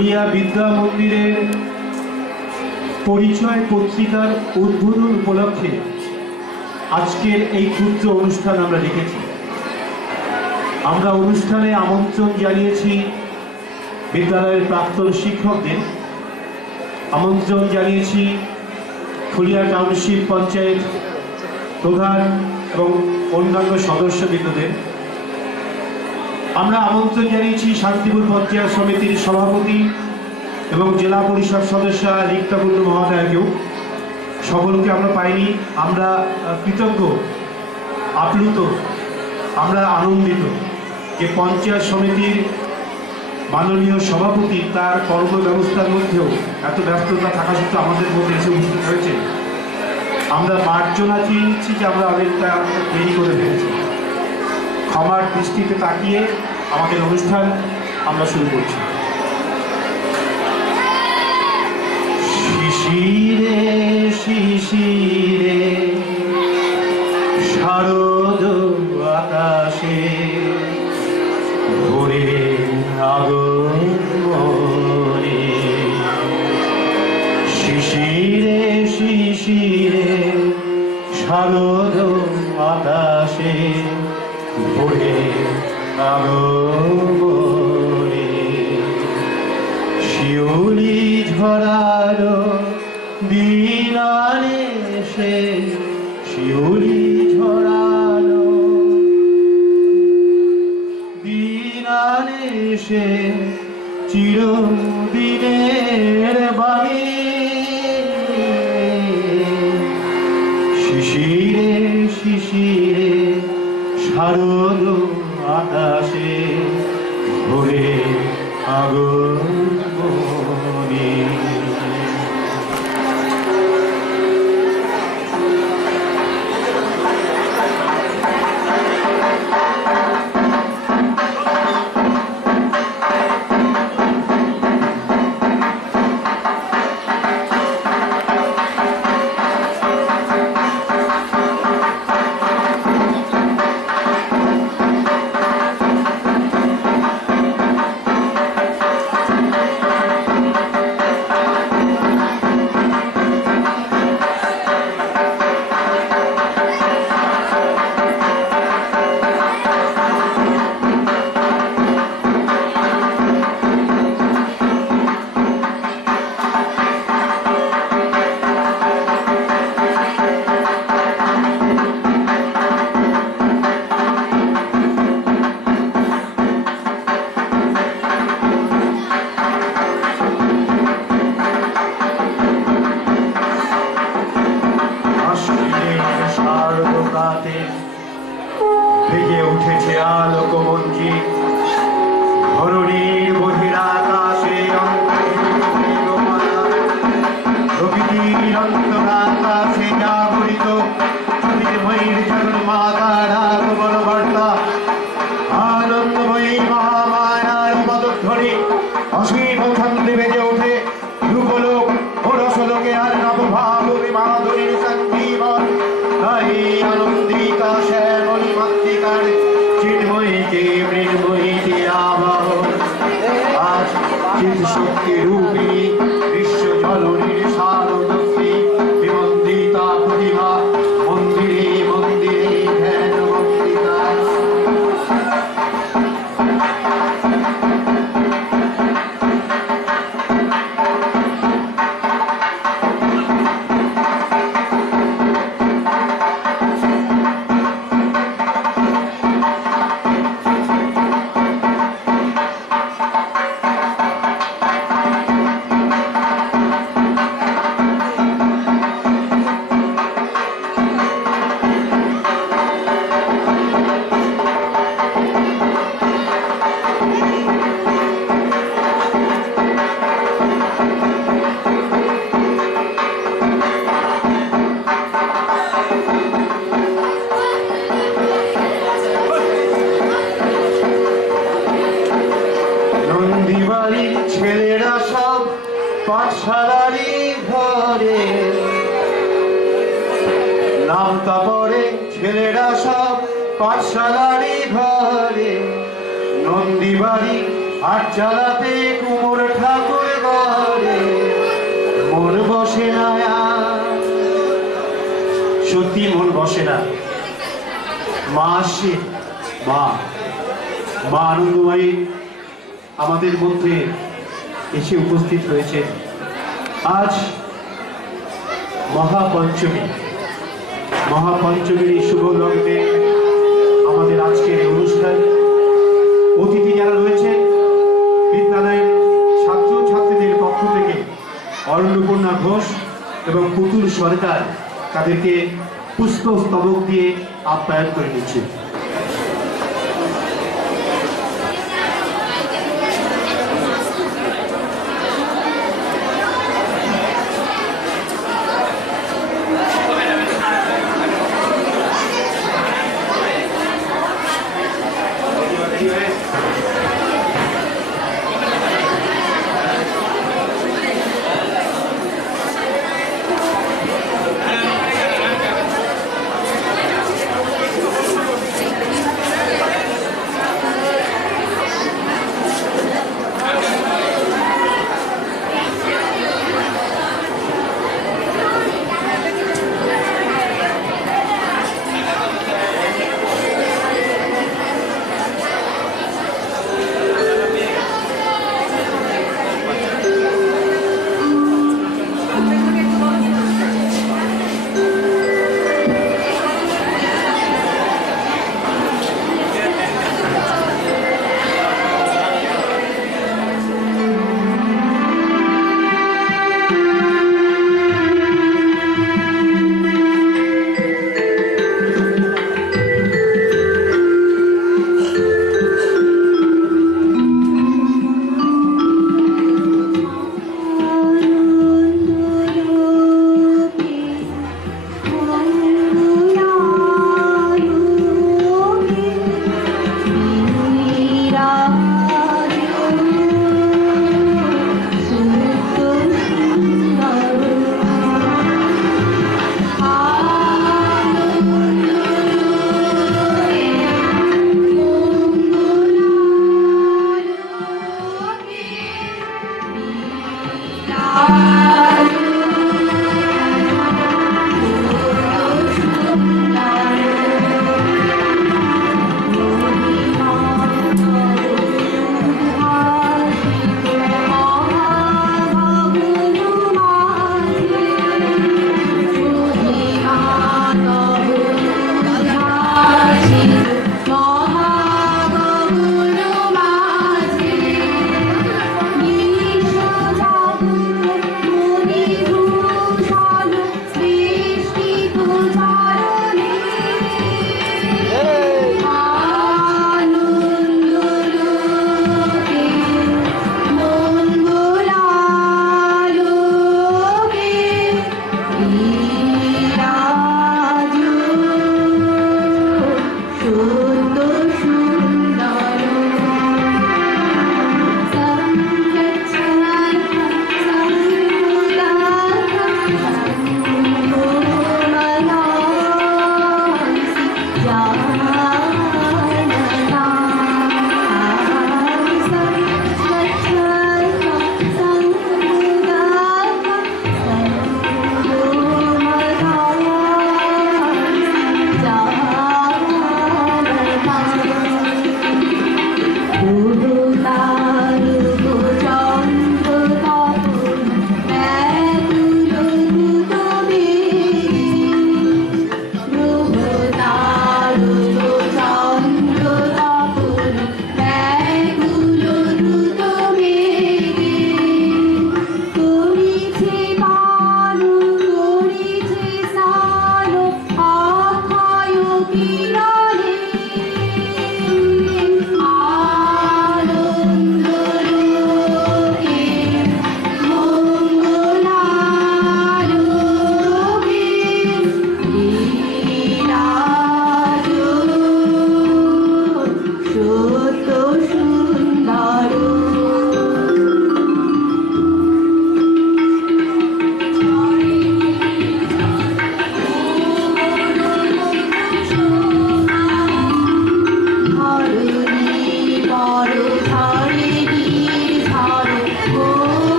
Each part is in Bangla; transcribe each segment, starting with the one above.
ফুলিয়া বিদ্যা মন্দিরের পরিচয় পত্রিকার উদ্বোধন উপলক্ষে আজকের এই ক্ষুদ্র অনুষ্ঠান আমরা রেখেছি। আমরা অনুষ্ঠানে আমন্ত্রণ জানিয়েছি বিদ্যালয়ের প্রাক্তন শিক্ষকদের, আমন্ত্রণ জানিয়েছি ফুলিয়া টাউনশিপ পঞ্চায়েত প্রধান এবং অন্যান্য সদস্যবৃন্দদের। আমরা আমন্ত্রণ জানিয়েছি শান্তিপুর পঞ্চায়েত সমিতির সভাপতি এবং জেলা পরিষদ সদস্য রিক্তা কুণ্ডু মহোদয়কেও। সকলকে আমরা পাইনি, আমরা কৃতজ্ঞ, আপ্লুত, আমরা আনন্দিত যে পঞ্চায়েত সমিতির মাননীয় সভাপতি তার কর্মব্যবস্থার মধ্যেও এত ব্যস্ততা থাকা সত্ত্বেও আমাদের মধ্যে এসে উপস্থিত হয়েছে। আমরা মার্জনা চেয়ে নিচ্ছি যে আমরা অনেকটা দেরি করে ফেলেছি। ক্ষমার দৃষ্টিতে তাকিয়ে আমাদের অনুষ্ঠান আমরা শুরু করছি। শিশিরে শিশিরে শারদ আকাশে ভোরে আগমনে, শিশিরে শিশিরে শারদ আকাশে ভোরে আগমনে, শিউলি ঝরালো দিনারে সে, শিউলি ঝরালো দিনারে সে চিরদিনের বাণী, শিশিরে শিশিরে শারদ আকাশে ভোরে আগমনে। ভেজে উঠেছে আলোকমঞ্জি, ধরণীর বহিরাকাশে প্রকৃতির অন্তরাকাশে জাগরিত জ্যোতির্ময়ীর জন্মাকার আগমন বার্তা, আনন্দময়ী মহামায়ার পদধ্বনি অসীম ছন্দে বেজে ওঠে যুগলোক ও রসলোকে আর নবভাব মাধুরীর সঞ্জীবন। তাই আনন্দিকা শ্যামলী মাতৃকার চিন্ময়ীকে মৃন্ময়ীকে আবাহন, আজ চিৎ শক্তি রূপী বিশ্ব জলনীর শারদশ্রী বিমন্দিতা প্রতিভা মন্দিরে মন্দিরে ধ্যান মন্দিতা। ছেলেরা সব পাঠশালারই ঘরে, নামতা পড়ে ছেলেরা সব পাঠশালারই ঘরে, নন্দীবাড়ি হাট চালাতে কুমোর ঠাকুর ঘরে মন বসে না আর। সত্যি মন বসে না। মা আসছে, মা মা আনন্দময়ী আমাদের মধ্যে এসে উপস্থিত হয়েছে। আজ মহাপঞ্চমী, মহাপঞ্চমীর এই শুভ লগ্নে আমাদের আজকের এই অনুষ্ঠান। অতিথি যারা রয়েছেন বিদ্যালয়ের ছাত্র ছাত্রীদের পক্ষ থেকে অরণ্যপূর্ণা ঘোষ এবং পুতুল সরকার তাদেরকে পুষ্পস্তবক দিয়ে আপ্যায়ন করে নিচ্ছে।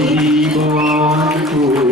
জীবন